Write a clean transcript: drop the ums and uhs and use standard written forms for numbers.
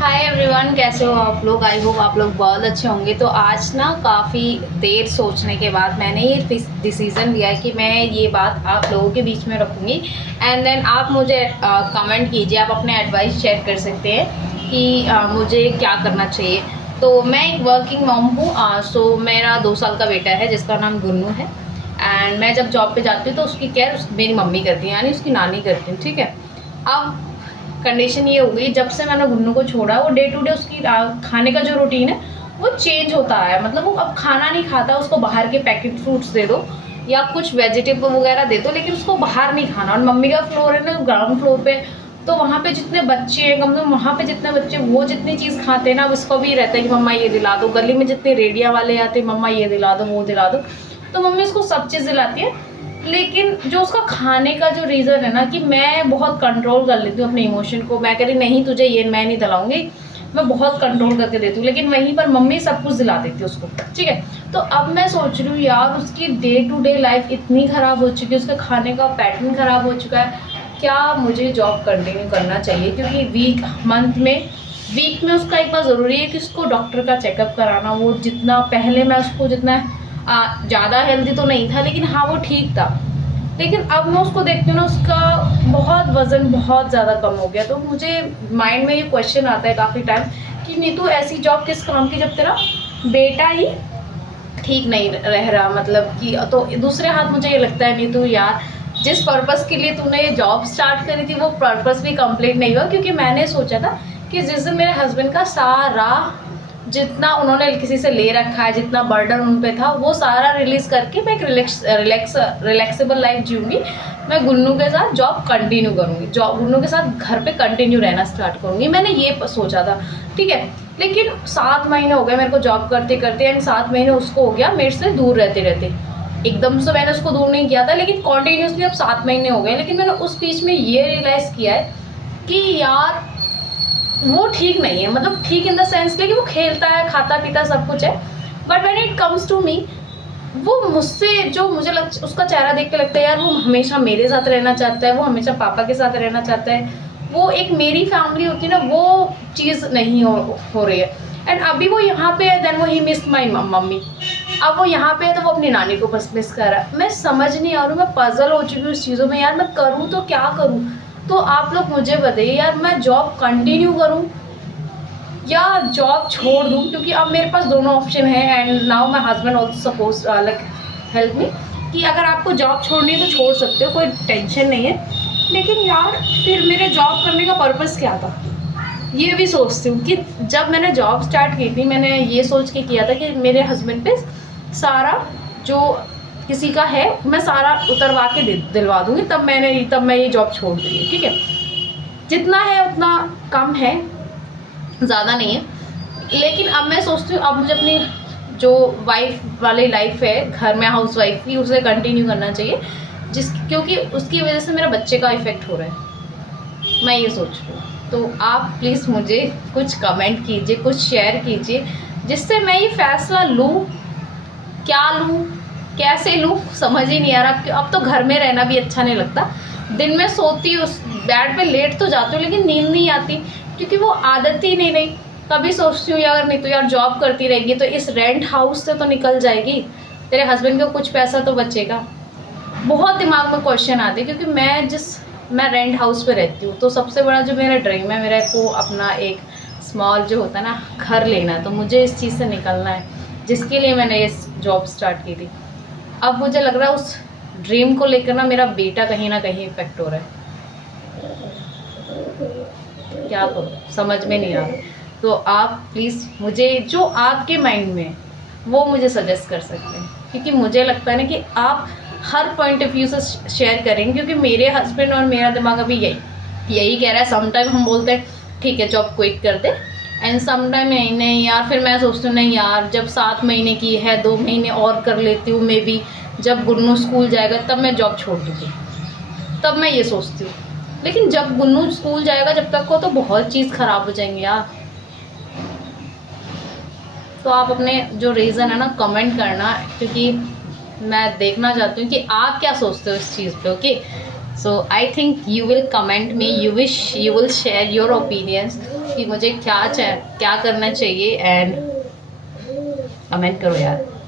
Hi everyone, कैसे हो आप लोग। आई होप आप लोग बहुत अच्छे होंगे। तो आज ना काफ़ी देर सोचने के बाद मैंने ये डिसीज़न लिया है कि मैं ये बात आप लोगों के बीच में रखूँगी एंड देन आप मुझे कमेंट कीजिए। आप अपने एडवाइस शेयर कर सकते हैं कि मुझे क्या करना चाहिए। तो मैं एक वर्किंग मॉम हूँ। सो मेरा 2 साल का बेटा है जिसका नाम गुन्नू है एंड मैं जब जॉब पे जाती हूँ तो उसकी केयर मेरी मम्मी करती है, यानी उसकी नानी करती हूँ। ठीक है। अब कंडीशन ये हो गई, जब से मैंने गुन्नू को छोड़ा वो डे टू डे उसकी खाने का जो रूटीन है वो चेंज होता है। मतलब वो अब खाना नहीं खाता, उसको बाहर के पैकेट फ्रूट्स दे दो या कुछ वेजिटेबल वगैरह दे दो, लेकिन उसको बाहर नहीं खाना। और मम्मी का फ्लोर है ना ग्राउंड फ्लोर पे, तो वहाँ पे जितने बच्चे हैं, कम से कम वहाँ पे जितने बच्चे वो जितनी चीज़ खाते हैं ना, उसको भी रहता है कि मम्मा ये दिला दो। गली में जितने रेडिया वाले आते हैं, मम्मा ये दिला दो वो दिला दो, तो मम्मी उसको सब चीज़ दिलाती है। लेकिन जो उसका खाने का जो रीज़न है ना, कि मैं बहुत कंट्रोल कर लेती हूँ अपने इमोशन को। मैं कह रही नहीं तुझे ये मैं नहीं दिलाऊंगी, मैं बहुत कंट्रोल करके देती हूँ, लेकिन वहीं पर मम्मी सब कुछ दिला देती है उसको। ठीक है। तो अब मैं सोच रही हूँ यार, उसकी डे टू डे लाइफ इतनी ख़राब हो चुकी है, उसके खाने का पैटर्न ख़राब हो चुका है। क्या मुझे जॉब कंटिन्यू करना चाहिए? क्योंकि वीक में उसका एक बार ज़रूरी है कि उसको डॉक्टर का चेकअप कराना। वो जितना पहले मैं उसको जितना ज़्यादा हेल्दी तो नहीं था, लेकिन हाँ वो ठीक था। लेकिन अब मैं उसको देखती हूँ ना, उसका बहुत वज़न बहुत ज़्यादा कम हो गया। तो मुझे माइंड में ये क्वेश्चन आता है काफ़ी टाइम कि नीतू ऐसी जॉब किस काम की जब तेरा बेटा ही ठीक नहीं रह रहा। मतलब कि तो दूसरे हाथ मुझे ये लगता है नीतू यार, जिस पर्पस के लिए तूने ये जॉब स्टार्ट करी थी वो पर्पस भी कंप्लीट नहीं हुआ। क्योंकि मैंने सोचा था कि जिस दिन मेरे हस्बैंड का सारा जितना उन्होंने किसी से ले रखा है, जितना बर्डन उन पे था, वो सारा रिलीज करके मैं एक रिलैक्सेबल लाइफ जीऊँगी। मैं गुन्नू के साथ जॉब कंटिन्यू करूँगी, जॉब गुन्नू के साथ घर पे कंटिन्यू रहना स्टार्ट करूँगी। मैंने ये सोचा था। ठीक है। लेकिन 7 महीने हो गए मेरे को जॉब करते करते एंड 7 महीने उसको हो गया मेरे से दूर रहते रहते। एकदम से मैंने उसको दूर नहीं किया था, लेकिन कॉन्टिन्यूसली अब 7 महीने हो गए। लेकिन मैंने उस बीच में ये रियलाइज़ किया है कि यार वो ठीक नहीं है। मतलब ठीक इन द सेंस कि वो खेलता है, खाता पीता सब कुछ है, but when it comes to me, वो मुझसे जो मुझे उसका चेहरा देख के लगता है यार वो हमेशा मेरे साथ रहना चाहता है, वो हमेशा पापा के साथ रहना चाहता है। वो एक मेरी फैमिली होती है ना, वो चीज़ नहीं हो रही है। एंड अभी वो यहाँ पे है, देन वो ही मिस माई मम्मी। अब वो यहाँ पे है तो वो अपनी नानी को बस मिस कर रहा है। मैं समझ नहीं आ रही हूँ, मैं पजल हो चुकी हूँ उस चीज़ों में। यार मैं करूँ तो क्या करूँ? तो आप लोग मुझे बताइए यार, मैं जॉब कंटिन्यू करूँ या जॉब छोड़ दूँ? क्योंकि अब मेरे पास दोनों ऑप्शन है and now my husband also suppose like help me कि अगर आपको जॉब छोड़नी है तो छोड़ सकते हो, कोई टेंशन नहीं है। लेकिन यार फिर मेरे जॉब करने का पर्पस क्या था, ये भी सोचती हूँ। कि जब मैंने जॉब स्टार्ट की थी, मैंने ये सोच के किया था कि मेरे हस्बैंड पे सारा जो किसी का है मैं सारा उतरवा के दिलवा दूँगी, तब मैं ये जॉब छोड़ दूँगी। ठीक है। जितना है उतना कम है, ज़्यादा नहीं है। लेकिन अब मैं सोचती हूँ अब मुझे अपनी जो वाइफ वाली लाइफ है घर में, हाउस वाइफ की, उसे कंटिन्यू करना चाहिए, क्योंकि उसकी वजह से मेरे बच्चे का इफ़ेक्ट हो रहा है। मैं ये सोच रही हूँ। तो आप प्लीज़ मुझे कुछ कमेंट कीजिए, कुछ शेयर कीजिए, जिससे मैं ये फ़ैसला लूँ। क्या लूँ, कैसे लूँ, समझ ही नहीं आ रहा। अब तो घर में रहना भी अच्छा नहीं लगता। दिन में सोती हूँ, बेड पे लेट तो जाती हूँ, लेकिन नींद नहीं आती क्योंकि वो आदत ही नहीं रही। कभी सोचती हूँ यार नहीं तो यार जॉब करती रहेगी तो इस रेंट हाउस से तो निकल जाएगी, तेरे हस्बैंड को कुछ पैसा तो बचेगा। बहुत दिमाग में क्वेश्चन आते हैं, क्योंकि मैं रेंट हाउस पे रहती हूँ। तो सबसे बड़ा जो मेरा ड्रीम है, मेरे को अपना एक स्मॉल जो होता है ना घर लेना है। तो मुझे इस चीज़ से निकलना है, जिसके लिए मैंने इस जॉब स्टार्ट की थी। अब मुझे लग रहा है उस ड्रीम को लेकर ना मेरा बेटा कहीं ना कहीं इफेक्ट हो रहा है। क्या करूँ समझ में नहीं आ रहा। तो आप प्लीज़ मुझे जो आपके माइंड में है वो मुझे सजेस्ट कर सकते हैं, क्योंकि मुझे लगता है ना कि आप हर पॉइंट ऑफ व्यू से शेयर करेंगे। क्योंकि मेरे हस्बैंड और मेरा दिमाग अभी यही कह रहा है। समटाइम हम बोलते हैं ठीक है जॉब क्विट कर दे, एंड समटाइम नहीं यार, फिर मैं सोचती हूँ नहीं यार, जब 7 महीने की है 2 महीने और कर लेती हूँ, मे बी जब गुन्नू स्कूल जाएगा तब मैं जॉब छोड़ दूँगी। तब मैं ये सोचती हूँ। लेकिन जब गुन्नू स्कूल जाएगा जब तक को तो बहुत चीज़ ख़राब हो जाएंगी यार। तो आप अपने जो रीज़न है ना कमेंट करना, क्योंकि मैं देखना चाहती हूँ कि आप क्या सोचते हो इस चीज़ पे। Okay, so I think you will comment me, you will share your opinions, कि मुझे क्या करना चाहिए, एंड कमेंट करो यार।